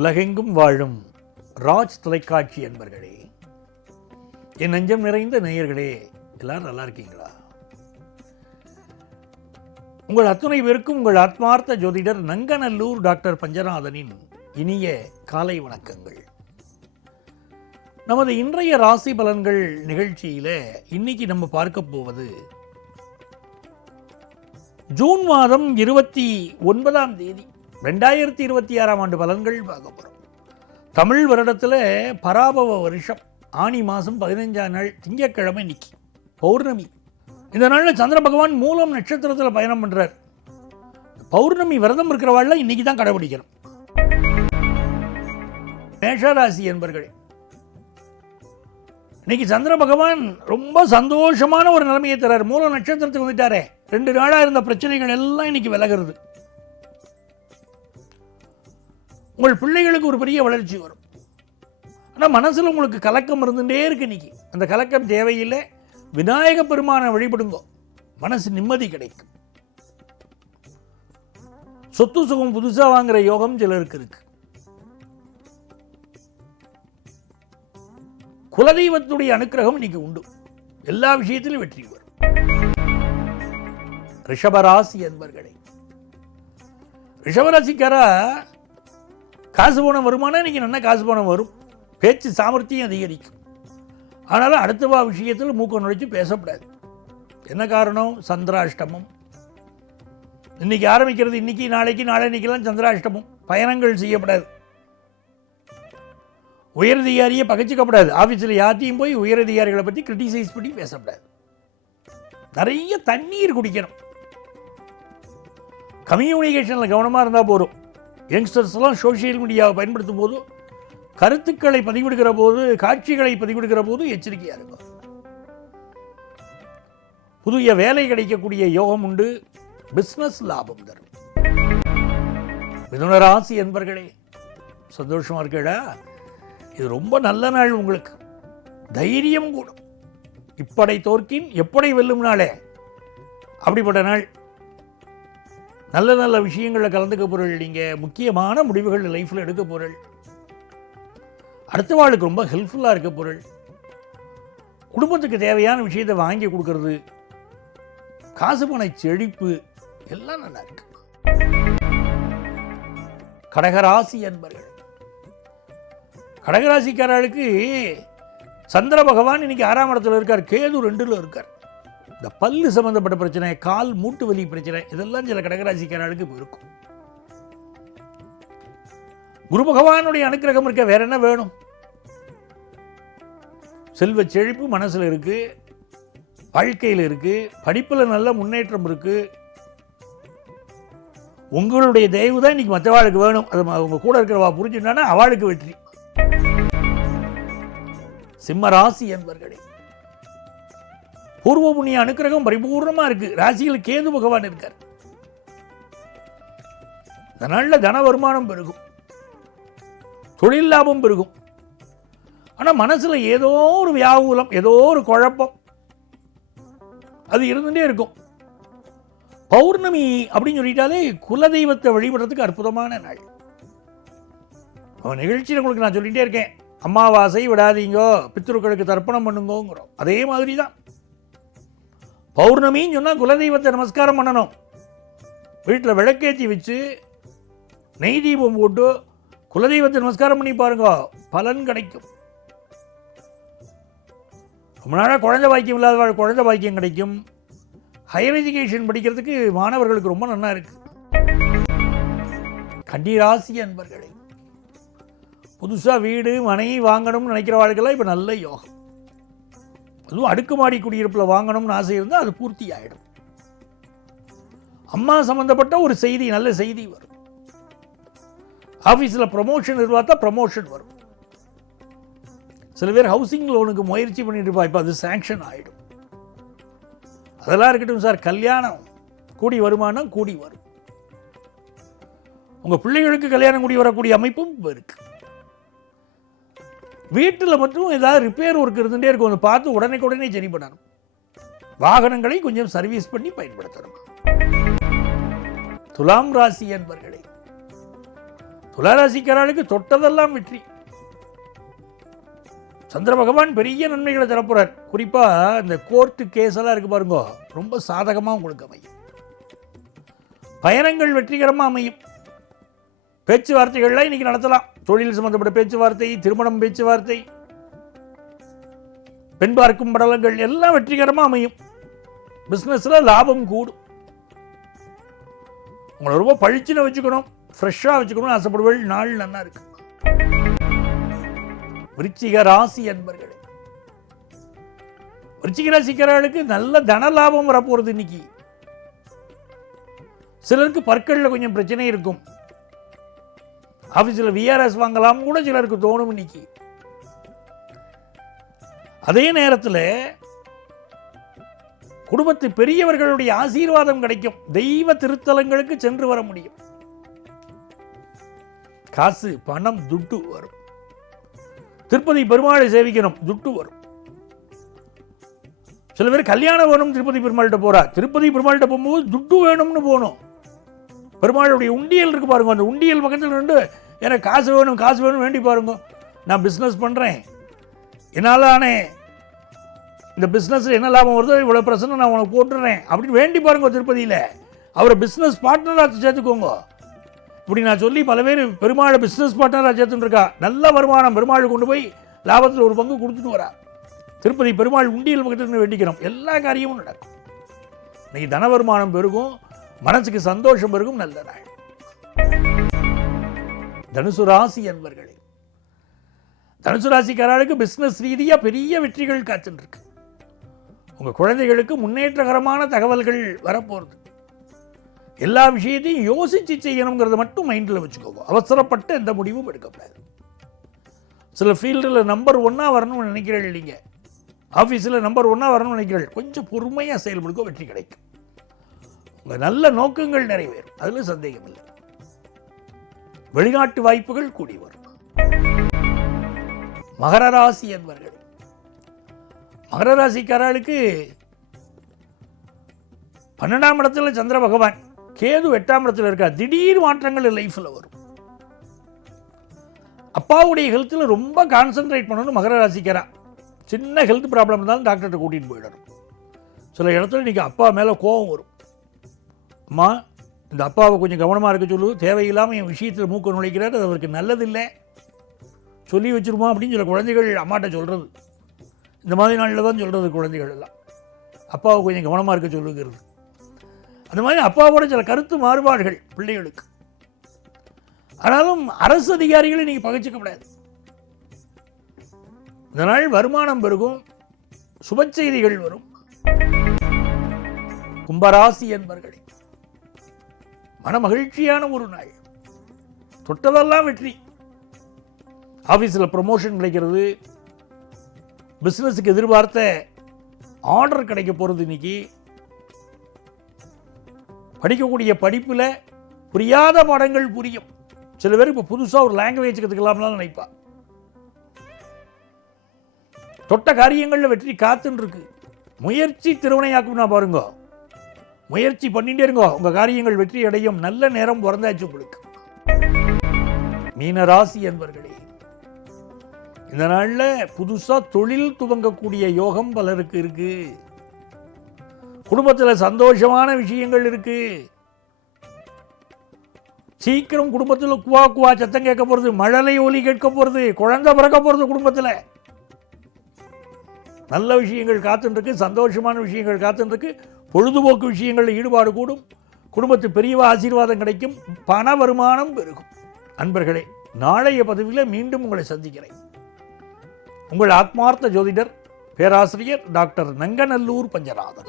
உலகெங்கும் வாழும் ராஜ் தொலைக்காட்சி அன்பர்களே, என் நெஞ்சம் நிறைந்த நேயர்களே, எல்லாரும் நல்லா இருக்கீங்களா? உங்கள் அத்துணை பேருக்கும் உங்கள் ஆத்மார்த்த ஜோதிடர் நங்கநல்லூர் டாக்டர் பஞ்சநாதனின் இனிய காலை வணக்கங்கள். நமது இன்றைய ராசி பலன்கள் நிகழ்ச்சியில் இன்னைக்கு நம்ம பார்க்க போவது ஜூன் மாதம் 29ஆம் தேதி 2026ஆம் ஆண்டு பலன்கள் பார்க்க போகிறோம். தமிழ் வருடத்தில் பராபவ வருஷம் ஆனி மாதம் 15ஆம் நாள் திங்கட்கிழமை இன்னைக்கு பௌர்ணமி. இந்த நாளில் சந்திர பகவான் மூலம் நட்சத்திரத்தில் பயணம் பண்ணுறார். பௌர்ணமி விரதம் இருக்கிறவாள்லாம் இன்னைக்கு தான் கடைபிடிக்கிறோம். மேஷராசி என்பர்களே, இன்னைக்கு சந்திர பகவான் ரொம்ப சந்தோஷமான ஒரு நிலைமையை தர்றார். மூல நட்சத்திரத்துக்கு வந்துட்டாரே, 2 நாளாக இருந்த பிரச்சனைகள் எல்லாம் இன்னைக்கு விலகிறது. உங்கள் பிள்ளைகளுக்கு ஒரு பெரிய வளர்ச்சி வரும். ஆனால் மனசில் உங்களுக்கு கலக்கம் இருந்துகிட்டே இருக்கு. இன்னைக்கு அந்த கலக்கம் தேவையில்லை. விநாயக பெருமானை வழிபடுங்கோ, மனசு நிம்மதி கிடைக்கும். சொத்து சுகம் புதுசாக வாங்குற யோகம் சிலருக்கு இருக்கு. குலதெய்வத்துடைய அனுக்கிரகம் இன்னைக்கு உண்டு. எல்லா விஷயத்திலும் வெற்றி வரும். ரிஷபராசி என்பர்களே, ரிஷபராசிக்காரா காசு போன வருமானம் இன்னைக்கு நல்ல காசு போன வரும். பேச்சு சாமர்த்தியம் அதிகரிக்கும். ஆனாலும் அடுத்தவா விஷயத்தில் மூக்க நுழைச்சு பேசக்கூடாது. என்ன காரணம்? சந்திராஷ்டமம். இன்னைக்கு ஆரம்பிக்கிறது. இன்னைக்கு நாளைக்கு நாளைக்கெல்லாம் சந்திராஷ்டமம். பயணங்கள் செய்யப்படாது. உயரதிகாரியை பகைச்சிக்கப்படாது. ஆஃபீஸில் யாத்தையும் போய் உயரதிகாரிகளை பற்றி கிரிட்டிசைஸ் பண்ணி பேசப்படாது. நிறைய தண்ணீர் குடிக்கணும். கம்யூனிகேஷனில் கவனமாக இருந்தால் போதும். யங்ஸ்டர்ஸ்லாம் சோஷியல் மீடியாவை பயன்படுத்தும் போது, கருத்துக்களை பதிவிடுகிற போது, காட்சிகளை பதிவிடுகிற போது எச்சரிக்கையாக இருக்கும். புதிய வேலை கிடைக்கக்கூடிய யோகம் உண்டு. பிஸ்னஸ் லாபம் தரும். மிதுனராசி என்பர்களே, சந்தோஷமாக இருக்கடா. இது ரொம்ப நல்ல நாள் உங்களுக்கு. தைரியம் கூடும். இப்படை தோற்கின் எப்படை வெல்லும் நாளே, அப்படிப்பட்ட நாள். நல்ல நல்ல விஷயங்களில் கலந்துக்க பொருள். நீங்கள் முக்கியமான முடிவுகள் லைஃப்பில் எடுக்க பொருள். அடுத்த வாழ்க்கை ரொம்ப ஹெல்ப்ஃபுல்லாக இருக்க பொருள். குடும்பத்துக்கு தேவையான விஷயத்தை வாங்கி கொடுக்கறது, காசு பண செழிப்பு எல்லாம் நல்லா இருக்கு. கடகராசி என்பர்கள், கடகராசிக்காரர்களுக்கு சந்திர பகவான் இன்னைக்கு 6ஆம் இடத்துல இருக்கார். கேது 2ல் இருக்கார். இந்த பல்லு சம்பந்தப்பட்ட பிரச்சனை, கால் மூட்டு வலி பிரச்சனை, இதெல்லாம் சில கடகராசிக்காரர்களுக்கு இருக்கும். குரு பகவானுடைய அனுக்கிரகம் இருக்க வேற என்ன வேணும்? செல்வ செழிப்பு மனசில் இருக்கு, வாழ்க்கையில் இருக்கு, படிப்பில் நல்ல முன்னேற்றம் இருக்கு. உங்களுடைய தயவு தான் இன்னைக்கு மற்றவாளுக்கு வேணும். அது அவங்க கூட இருக்கிறவா புரிஞ்சுட்டானா அவளுக்கு வெற்றி. சிம்மராசி என்பர்களே, பூர்வ புண்ணிய அனுக்கிரகம் பரிபூர்ணமா இருக்கு. ராசியில் கேது பகவான் இருக்கார். இதனால தன வருமானம் பெருகும், தொழில் லாபம் பெருகும். ஆனால் மனசுல ஏதோ ஒரு வியாகுலம், ஏதோ ஒரு குழப்பம் அது இருந்துட்டே இருக்கும். பௌர்ணமி அப்படின்னு சொல்லிட்டாலே குலதெய்வத்தை வழிபடுறதுக்கு அற்புதமான நாள். அவன் நிகழ்ச்சியில் உங்களுக்கு நான் சொல்லிகிட்டே இருக்கேன், அமாவாசை விடாதீங்கோ, பித்ருக்களுக்கு தர்ப்பணம் பண்ணுங்கோங்கிறோம். அதே மாதிரி தான் பௌர்ணமின்னு சொன்னால் குலதெய்வத்தை நமஸ்காரம் பண்ணணும். வீட்டில் விளக்கேற்றி வச்சு நெய் தீபம் போட்டு குலதெய்வத்தை நமஸ்காரம் பண்ணி பாருங்க, பலன் கிடைக்கும். ரொம்ப நாளாக குழந்தை பாக்கியம் இல்லாத குழந்தை பாக்கியம் கிடைக்கும். ஹையர் எஜுகேஷன் படிக்கிறதுக்கு மாணவர்களுக்கு ரொம்ப நல்லா இருக்கு. கன்னிராசி அன்பர்களே, புதுசாக வீடு மனை வாங்கணும்னு நினைக்கிற வாழ்க்கைலாம் இப்போ நல்ல யோகம். அதுவும் அடுக்குமாடி குடியிருப்பில் வாங்கணும்னு ஆசை இருந்தால் அது பூர்த்தி ஆகிடும். அம்மா சம்பந்தப்பட்ட ஒரு செய்தி, நல்ல செய்தி வரும். ஆஃபீஸில் ப்ரமோஷன் எதிர்பார்த்தா ப்ரமோஷன் வரும். சில பேர் ஹவுசிங் லோனுக்கு முயற்சி பண்ணிட்டு இருப்பா, இப்போ அது சாங்ஷன் ஆகிடும். அதெல்லாம் இருக்கட்டும் சார். கல்யாணம் கூடி வருமானம் கூடி வரும். உங்கள் பிள்ளைகளுக்கு கல்யாணம் கூடி வரக்கூடிய அமைப்பும் இருக்கு. வீட்டில் மட்டும் ஏதாவது ரிப்பேர் ஒர்க் இருந்துகிட்டே இருக்கும். அதை பார்த்து உடனே சரி பண்ணணும். வாகனங்களை கொஞ்சம் சர்வீஸ் பண்ணி பயன்படுத்தணும். துலாம் ராசி என்பர்களே, துளாராசிக்காரர்களுக்கு தொட்டதெல்லாம் வெற்றி. சந்திர பகவான் பெரிய நன்மைகளை தரப்போறார். குறிப்பா இந்த கோர்ட்டு கேஸ் எல்லாம் இருக்கு பாருங்க, ரொம்ப சாதகமாக உங்களுக்கு அமையும். பயணங்கள் வெற்றிகரமாக அமையும். பேச்சுவார்த்தைகள்லாம் இன்னைக்கு நடத்தலாம். தொழில் சம்பந்தப்பட்ட பேச்சுவார்த்தை, திருமணம் பேச்சுவார்த்தை, பெண் பார்க்கும் படலங்கள் எல்லாம் வெற்றிகரமாக அமையும். பிஸ்னஸ்ல லாபம் கூடும். உங்களை ரொம்ப பழிச்சுன்னு வச்சுக்கணும், ஃப்ரெஷ்ஷாக வச்சுக்கணும்னு ஆசைப்படுவீர்கள். நாள் நல்லா இருக்கு. விருச்சிக ராசி அன்பர்களே, விருச்சிக ராசிக்காரர்களுக்கு நல்ல தன லாபம் வரப்போறது இன்னைக்கு. சிலருக்கு பற்களில் கொஞ்சம் பிரச்சனை இருக்கும். ஆஃபீஸில் விஆர்எஸ் வாங்கலாம் கூட சிலருக்கு தோணும் இன்னைக்கு. அதே நேரத்தில் குடும்பத்து பெரியவர்களுடைய ஆசீர்வாதம் கிடைக்கும். தெய்வ திருத்தலங்களுக்கு சென்று வர முடியும். காசு, பணம், துட்டு வரும். திருப்பதி பெருமாளை சேவிக்கணும், துட்டு வரும். சில பேர் கல்யாணம் வேணும் திருப்பதி பெருமாள்கிட்ட போறா. திருப்பதி பெருமாள்கிட்ட போகும்போது துட்டு வேணும்னு போகணும். பெருமாளுடைய உண்டியல் இருக்கு பாருங்க, அந்த உண்டியல் பக்கத்தில் நின்று எனக்கு காசு வேணும் காசு வேணும் வேண்டி பாருங்க. நான் பிஸ்னஸ் பண்ணுறேன், என்னாலானே இந்த பிஸ்னஸில் என்ன லாபம் வருதோ இவ்வளோ பிரச்சனை நான் உனக்கு போட்டுடுறேன் அப்படின்னு வேண்டி பாருங்க. திருப்பதியில் அவரை பிஸ்னஸ் பார்ட்னராக சேர்த்துக்கோங்க. இப்படி நான் சொல்லி பல பேர் பெருமாளை பிஸ்னஸ் பார்ட்னராக சேர்த்துட்டு இருக்கா. நல்ல வருமானம் பெருமாள் கொண்டு போய் லாபத்தில் ஒரு பங்கு கொடுத்துட்டு வரா. திருப்பதி பெருமாள் உண்டியல் பக்கத்தில் வேண்டிக்கிறோம், எல்லா காரியமும் நடக்கும். இன்னைக்கு தன வருமானம் பெருகும், மனசுக்கு சந்தோஷம் பெருகும். நல்ல நாள். தனுசு ராசி என்பர்களே, தனுசு ராசிக்காரர்களுக்கு பிஸ்னஸ் ரீதியாக பெரிய வெற்றிகள் காத்துட்டு இருக்கு. உங்கள் குழந்தைகளுக்கு முன்னேற்றகரமான தகவல்கள் வரப்போகிறது. எல்லா விஷயத்தையும் யோசித்து செய்யணுங்கிறத மட்டும் மைண்டில் வச்சுக்கோங்க. அவசரப்பட்டு எந்த முடிவும் எடுக்கப்படாது. சில ஃபீல்டில் நம்பர் 1 வரணும்னு நினைக்கிறீர்கள், இல்லைங்க ஆஃபீஸில் நம்பர் 1 வரணும்னு நினைக்கிறீர்கள். கொஞ்சம் பொறுமையாக செயல்படுக்க வெற்றி கிடைக்கும். உங்கள் நல்ல நோக்கங்கள் நிறைவேறும், அதில் சந்தேகம் இல்லை. வெளிநாட்டு வாய்ப்புகள் கூடி வரும். மகர ராசி என்பவர்கள், மகர ராசிக்காரர்களுக்கு 12ஆம் இடத்துல சந்திர பகவான், கேது 8ஆம் இடத்துல இருக்கார். திடீர் மாற்றங்கள் லைஃப்பில் வரும். அப்பாவுடைய ஹெல்த்தில் ரொம்ப கான்சென்ட்ரேட் பண்ணணும் மகர ராசிக்காரா. சின்ன ஹெல்த் ப்ராப்ளம் இருந்தாலும் டாக்டர்கிட்ட கூட்டிகிட்டு போயிடணும். சில இடத்துல இன்றைக்கி அப்பா மேலே கோபம் வரும். அம்மா, இந்த அப்பாவை கொஞ்சம் கவனமாக இருக்க சொல்லு, தேவையில்லாமல் என் விஷயத்தில் மூக்க நுழைக்கிறார், அது அவருக்கு நல்லதில்லை, சொல்லி வச்சுருமா அப்படின்னு சில குழந்தைகள் அம்மாட்ட சொல்கிறது. இந்த மாதிரி நாளில் தான் சொல்கிறது குழந்தைகள் எல்லாம், அப்பாவை கொஞ்சம் கவனமாக இருக்க சொல்லுங்கிறது. அந்த மாதிரி அப்பாவோட சில கருத்து மாறுபாடுகள் பிள்ளைகளுக்கு. ஆனாலும் அரசு அதிகாரிகளை நீங்கள் பகைச்சிக்கப்படாது. இதனால் வருமானம் பெருகும், சுப செய்திகள் வரும். கும்பராசி என்பர்களே, மன மகிழ்ச்சியான ஒரு நாள். தொட்டதெல்லாம் வெற்றி. ஆஃபீஸில் ப்ரமோஷன் கிடைக்கிறது, பிஸ்னஸுக்கு எதிர்பார்த்த ஆர்டர் கிடைக்க போகிறது. இன்னைக்கு படிக்கக்கூடிய படிப்பில் புரியாத பாடங்கள் புரியும். சில பேர் இப்போ புதுசாக ஒரு லாங்குவேஜ் கற்றுக்கலாம்லாம் நினைப்பா. தொட்ட காரியங்களில் வெற்றி காத்துன்னு இருக்கு. முயற்சி திருவினையாக்கும்னா பாருங்க, முயற்சி பண்ணிட்டே இருங்க, உங்கள் காரியங்கள் வெற்றி அடையும். நல்ல நேரம் பிறந்தாச்சு உங்களுக்கு. மீன ராசி என்பர்களே, இந்த நாளில் புதுசாக தொழில் துவங்கக்கூடிய யோகம் பலருக்கு இருக்கு. குடும்பத்தில் சந்தோஷமான விஷயங்கள் இருக்கு. சீக்கிரம் குடும்பத்தில் குவா குவா சத்தம் கேட்க போகிறது, மழலை ஒலி கேட்க போகிறது, குழந்தை பிறக்க போகிறது. குடும்பத்தில் நல்ல விஷயங்கள் காத்துருக்கு, சந்தோஷமான விஷயங்கள் காத்துருக்கு. பொழுதுபோக்கு விஷயங்களில் ஈடுபாடு கூடும். குடும்பத்து பெரியவா ஆசீர்வாதம் கிடைக்கும். பண வருமானம் பெருகும். அன்பர்களே, நாளைய பதிவில் மீண்டும் உங்களை சந்திக்கிறேன். உங்கள் ஆத்மார்த்த ஜோதிடர் பேராசிரியர் டாக்டர் நங்கநல்லூர் பஞ்சநாதன்.